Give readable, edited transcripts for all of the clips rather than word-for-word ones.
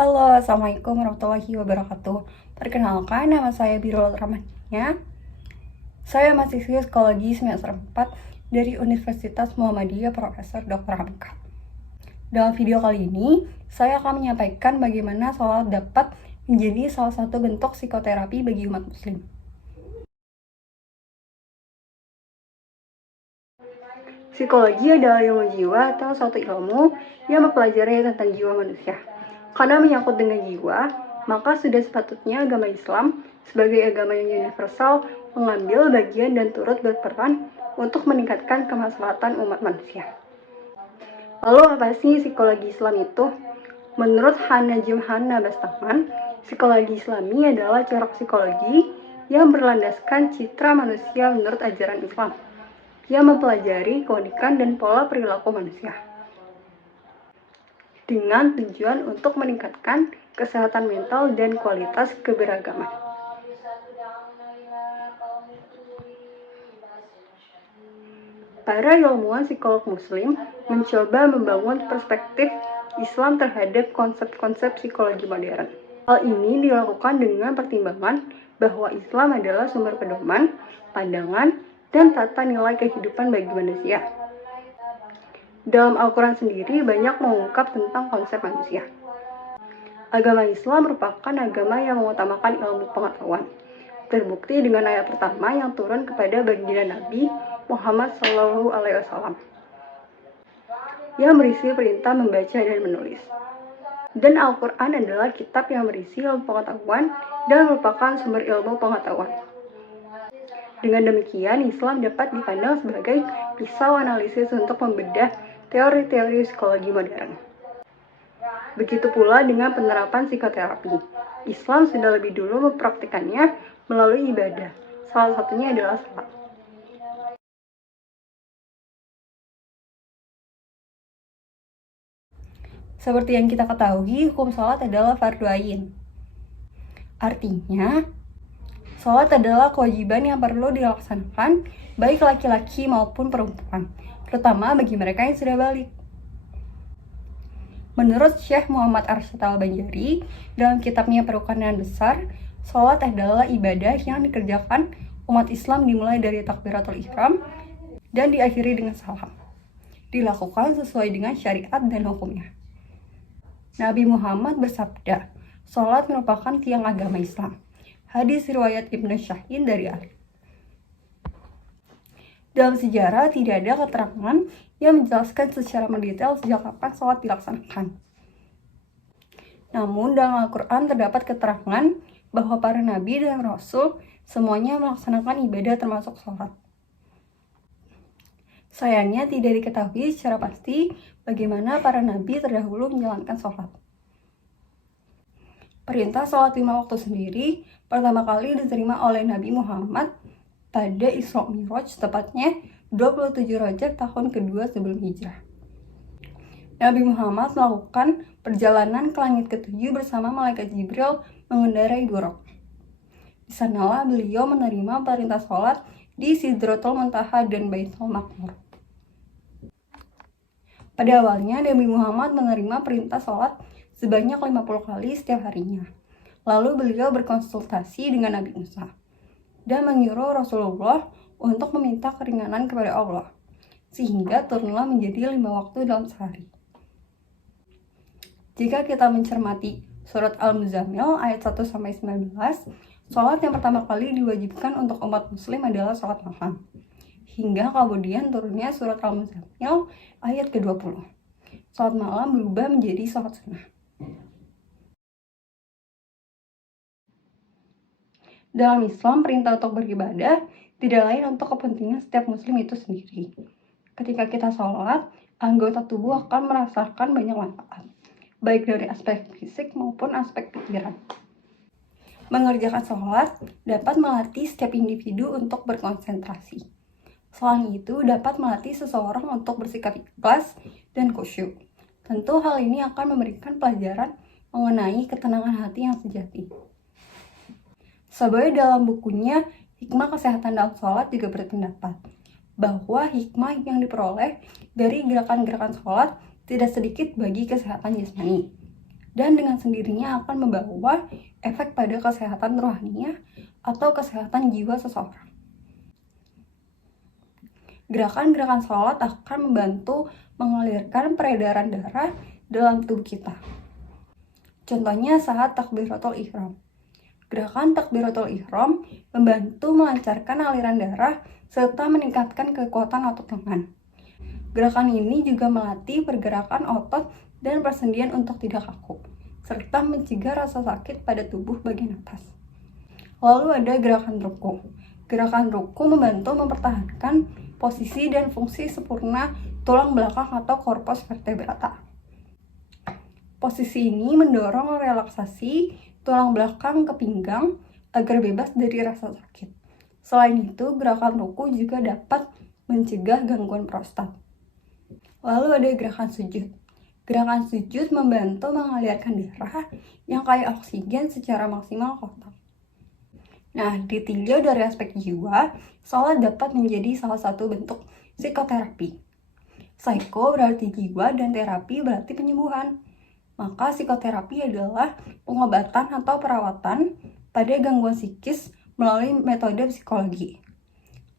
Halo, Assalamualaikum warahmatullahi wabarakatuh. Perkenalkan, nama saya Birul Rahmania. Saya mahasiswi psikologi semester 4 dari Universitas Muhammadiyah Profesor Dr. Hamka. Dalam video kali ini, saya akan menyampaikan bagaimana sholat dapat menjadi salah satu bentuk psikoterapi bagi umat muslim. Psikologi adalah ilmu jiwa atau suatu ilmu yang mempelajari tentang jiwa manusia. Karena menyangkut dengan jiwa, maka sudah sepatutnya agama Islam sebagai agama yang universal mengambil bagian dan turut berperan untuk meningkatkan kemaslahatan umat manusia. Lalu apa sih psikologi Islam itu? Menurut Hanajim Hanna Bastaman, psikologi Islami adalah corak psikologi yang berlandaskan citra manusia menurut ajaran Islam, yang mempelajari keunikan dan pola perilaku manusia dengan tujuan untuk meningkatkan kesehatan mental dan kualitas keberagaman. Para ilmuwan psikolog muslim mencoba membangun perspektif Islam terhadap konsep-konsep psikologi modern. Hal ini dilakukan dengan pertimbangan bahwa Islam adalah sumber pedoman, pandangan, dan tata nilai kehidupan bagi manusia. Dalam Al-Quran sendiri banyak mengungkap tentang konsep manusia. Agama Islam merupakan agama yang mengutamakan ilmu pengetahuan. Terbukti dengan ayat pertama yang turun kepada baginda Nabi Muhammad SAW yang berisi perintah membaca dan menulis. Dan Al-Quran adalah kitab yang berisi ilmu pengetahuan dan merupakan sumber ilmu pengetahuan. Dengan demikian, Islam dapat dipandang sebagai pisau analisis untuk membedah teori-teori psikologi modern. Begitu pula dengan penerapan psikoterapi. Islam sudah lebih dulu mempraktikannya melalui ibadah. Salah satunya adalah salat. Seperti yang kita ketahui, hukum salat adalah fardu ain. Artinya, salat adalah kewajiban yang perlu dilaksanakan baik laki-laki maupun perempuan, terutama bagi mereka yang sudah balik. Menurut Syekh Muhammad Arsyad Al-Banjari, dalam kitabnya Perukunan Besar, salat adalah ibadah yang dikerjakan umat Islam dimulai dari takbiratul ihram dan diakhiri dengan salam. Dilakukan sesuai dengan syariat dan hukumnya. Nabi Muhammad bersabda, salat merupakan tiang agama Islam. Hadis riwayat Ibnu Syahin dari Ali. Dalam sejarah tidak ada keterangan yang menjelaskan secara mendetail sejak kapan salat dilaksanakan. Namun dalam Al-Quran terdapat keterangan bahwa para nabi dan rasul semuanya melaksanakan ibadah termasuk salat. Sayangnya tidak diketahui secara pasti bagaimana para nabi terdahulu menjalankan salat. Perintah salat 5 waktu sendiri pertama kali diterima oleh Nabi Muhammad pada Isra Mi'raj, tepatnya 27 Rajab tahun kedua sebelum hijrah. Nabi Muhammad melakukan perjalanan ke langit ketujuh bersama malaikat Jibril mengendarai buraq. Di sanalah beliau menerima perintah sholat di Sidratul Muntaha dan Baitul Maqmur. Pada awalnya Nabi Muhammad menerima perintah sholat sebanyak 50 kali setiap harinya. Lalu beliau berkonsultasi dengan Nabi Musa dan menyuruh Rasulullah untuk meminta keringanan kepada Allah, sehingga turunlah menjadi 5 waktu dalam sehari. Jika kita mencermati surat Al-Muzammil ayat 1-19, sholat yang pertama kali diwajibkan untuk umat muslim adalah sholat malam. Hingga kemudian turunnya surat Al-Muzammil ayat ke-20. Sholat malam berubah menjadi sholat sunnah. Dalam Islam, perintah untuk beribadah tidak lain untuk kepentingan setiap muslim itu sendiri. Ketika kita sholat, anggota tubuh akan merasakan banyak manfaat, baik dari aspek fisik maupun aspek pikiran. Mengerjakan sholat dapat melatih setiap individu untuk berkonsentrasi. Selain itu, dapat melatih seseorang untuk bersikap ikhlas dan khusyuk. Tentu hal ini akan memberikan pelajaran mengenai ketenangan hati yang sejati. Sebagai dalam bukunya Hikmah Kesehatan dalam Sholat juga berpendapat bahwa hikmah yang diperoleh dari gerakan-gerakan sholat tidak sedikit bagi kesehatan jasmani. dan dengan sendirinya akan membawa efek pada kesehatan rohaninya atau kesehatan jiwa seseorang. Gerakan-gerakan sholat akan membantu mengalirkan peredaran darah dalam tubuh kita. Contohnya saat takbiratul ihram. Gerakan takbiratul ihram membantu melancarkan aliran darah serta meningkatkan kekuatan otot lengan. Gerakan ini juga melatih pergerakan otot dan persendian untuk tidak kaku, serta mencegah rasa sakit pada tubuh bagian atas. Lalu ada gerakan ruku. Gerakan ruku membantu mempertahankan posisi dan fungsi sempurna tulang belakang atau corpus vertebrata. Posisi ini mendorong relaksasi tulang belakang ke pinggang agar bebas dari rasa sakit. Selain itu, gerakan ruku juga dapat mencegah gangguan prostat. Lalu ada gerakan sujud. Gerakan sujud membantu mengalirkan darah yang kaya oksigen secara maksimal ke otak. Nah, ditinjau dari aspek jiwa, sholat dapat menjadi salah satu bentuk psikoterapi. Psiko berarti jiwa dan terapi berarti penyembuhan. Maka psikoterapi adalah pengobatan atau perawatan pada gangguan psikis melalui metode psikologi.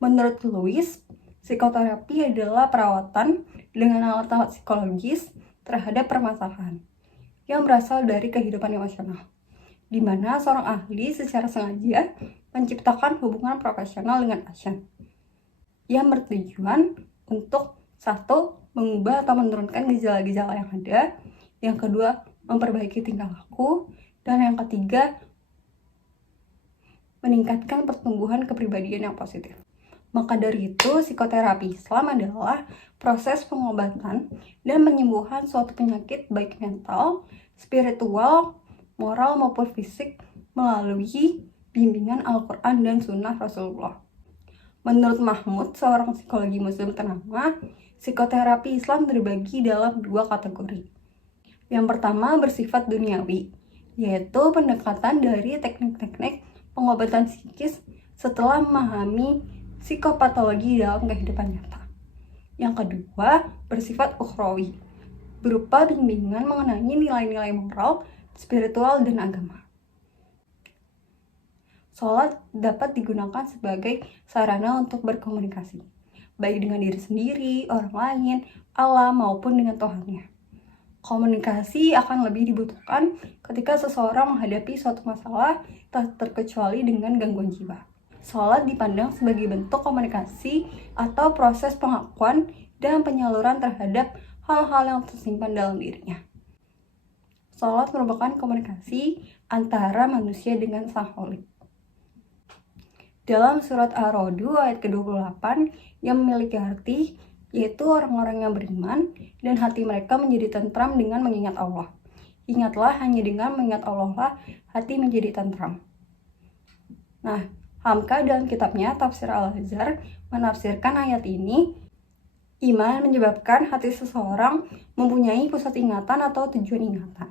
Menurut Lewis, psikoterapi adalah perawatan dengan alat-alat psikologis terhadap permasalahan yang berasal dari kehidupan emosional, di mana seorang ahli secara sengaja menciptakan hubungan profesional dengan pasien yang bertujuan untuk satu, mengubah atau menurunkan gejala-gejala yang ada, yang kedua, memperbaiki tingkah laku, dan yang ketiga, meningkatkan pertumbuhan kepribadian yang positif. Maka dari itu, psikoterapi Islam adalah proses pengobatan dan penyembuhan suatu penyakit baik mental, spiritual, moral maupun fisik melalui bimbingan Al-Quran dan Sunnah Rasulullah. Menurut Mahmud, seorang psikologi muslim ternama, psikoterapi Islam terbagi dalam dua kategori. Yang pertama bersifat duniawi, yaitu pendekatan dari teknik-teknik pengobatan psikis setelah memahami psikopatologi dalam kehidupan nyata. Yang kedua bersifat ukhrawi, berupa bimbingan mengenai nilai-nilai moral, spiritual, dan agama. Sholat dapat digunakan sebagai sarana untuk berkomunikasi, baik dengan diri sendiri, orang lain, alam, maupun dengan Tuhannya. Komunikasi akan lebih dibutuhkan ketika seseorang menghadapi suatu masalah, tak terkecuali dengan gangguan jiwa. Sholat dipandang sebagai bentuk komunikasi atau proses pengakuan dan penyaluran terhadap hal-hal yang tersimpan dalam dirinya. Sholat merupakan komunikasi antara manusia dengan Sang Khalik. Dalam surat Ar-Ra'd ayat ke-28 yang memiliki arti, yaitu orang-orang yang beriman dan hati mereka menjadi tentram dengan mengingat Allah. Ingatlah, hanya dengan mengingat Allah lah hati menjadi tentram. Nah, Hamka dalam kitabnya Tafsir Al-Azhar menafsirkan ayat ini, iman menyebabkan hati seseorang mempunyai pusat ingatan atau tujuan ingatan.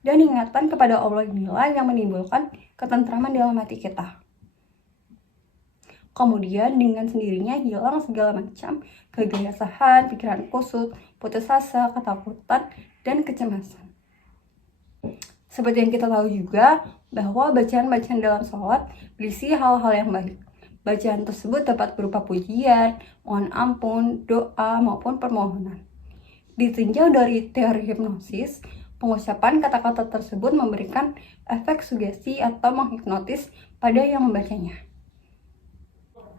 Dan ingatan kepada Allah inilah yang menimbulkan ketentraman dalam hati kita. Kemudian dengan sendirinya hilang segala macam kegelisahan, pikiran kusut, putus asa, ketakutan, dan kecemasan. Seperti yang kita tahu juga bahwa bacaan-bacaan dalam sholat berisi hal-hal yang baik. Bacaan tersebut dapat berupa pujian, mohon ampun, doa, maupun permohonan. Ditinjau dari teori hipnosis, pengucapan kata-kata tersebut memberikan efek sugesti atau menghipnotis pada yang membacanya.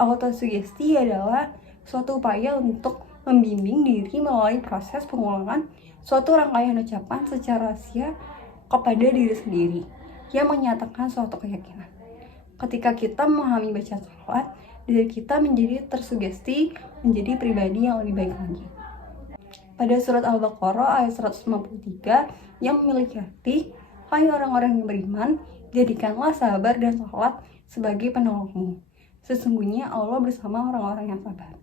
Autosugesti adalah suatu upaya untuk membimbing diri melalui proses pengulangan suatu rangkaian ucapan secara rahasia kepada diri sendiri yang menyatakan suatu keyakinan. Ketika kita memahami bacaan sholat, diri kita menjadi tersugesti menjadi pribadi yang lebih baik lagi. Pada surat Al-Baqarah ayat 153 yang memiliki arti, hai orang-orang yang beriman, jadikanlah sabar dan sholat sebagai penolongmu. Sesungguhnya Allah bersama orang-orang yang sabar.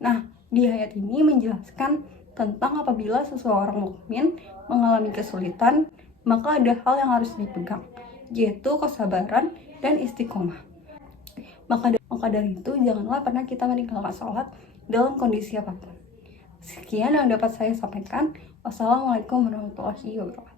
Nah, di ayat ini menjelaskan tentang apabila seseorang mukmin mengalami kesulitan, maka ada hal yang harus dipegang, yaitu kesabaran dan istiqomah. Maka dari itu, janganlah pernah kita meninggalkan sholat dalam kondisi apapun. Sekian yang dapat saya sampaikan. Wassalamualaikum warahmatullahi wabarakatuh.